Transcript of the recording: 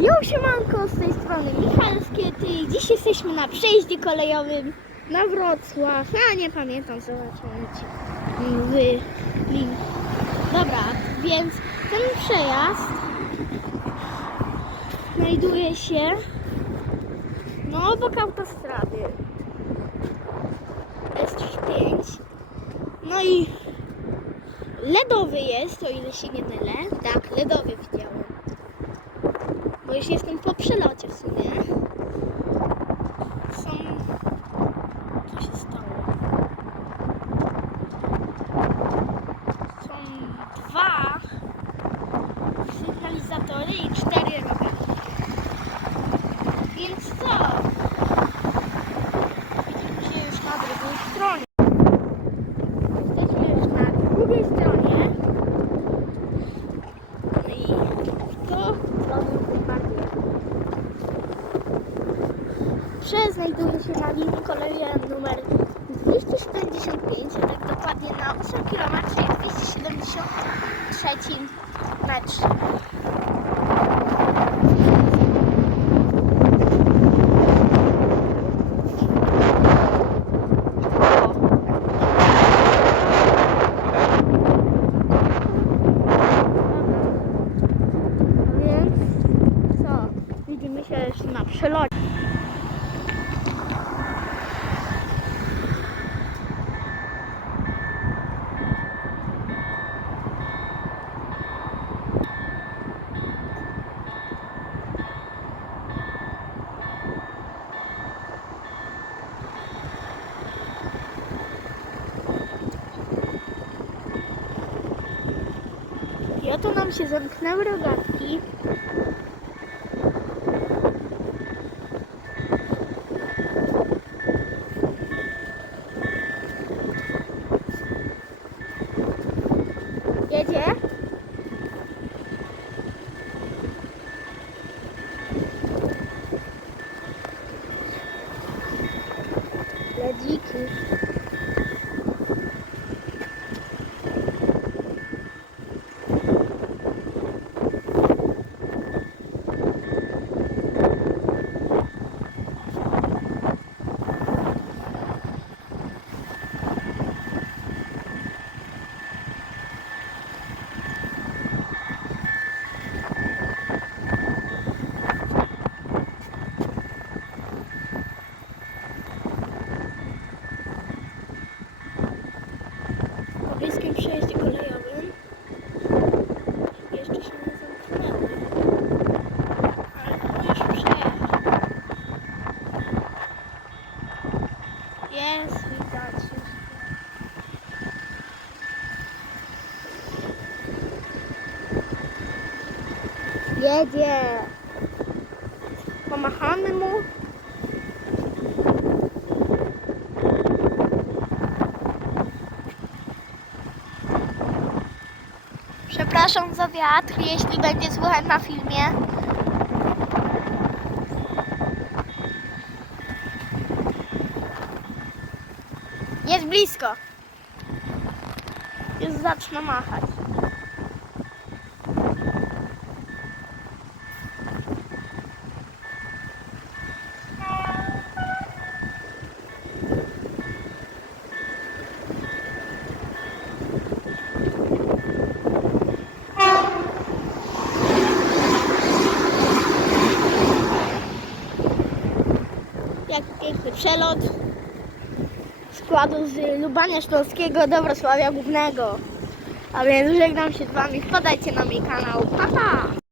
Jo, siemanko, z tej strony Michał Skiety. Dziś jesteśmy na przejeździe kolejowym na Wrocław. Ja nie pamiętam, zobaczymy ci w link. Dobra, więc ten przejazd znajduje się no obok autostrady. S5. No i ledowy jest, o ile się nie mylę. Tak, ledowy widziałem. Bo już jestem po przelocie w sumie. Są... Co się stało? Są dwa sygnalizatory i cztery rowery. Więc co? Widzimy się już na drugiej stronie. Jesteśmy już na drugiej stronie. No i to zrobił najbardziej. Znajduje się na linii kolejowym numer 275, a tak dokładnie na 8 km i 273 metrze. Więc co? Widzimy się jeszcze na przelocie. I oto nam się zamknęły rogatki. Jedzie? Ledziki. po bliskim przejeździe kolejowym jeszcze się nie zamknęły. Ale możesz przejechać. Jest, widać już. Jedzie. Pomachamy mu. Przepraszam za wiatr, jeśli będzie słychać na filmie. Jest blisko. Już zacznę machać. Przelot składu z Lubania Śląskiego do Wrocławia Głównego. A więc żegnam się z Wami. Wpadajcie na mój kanał. Pa, pa!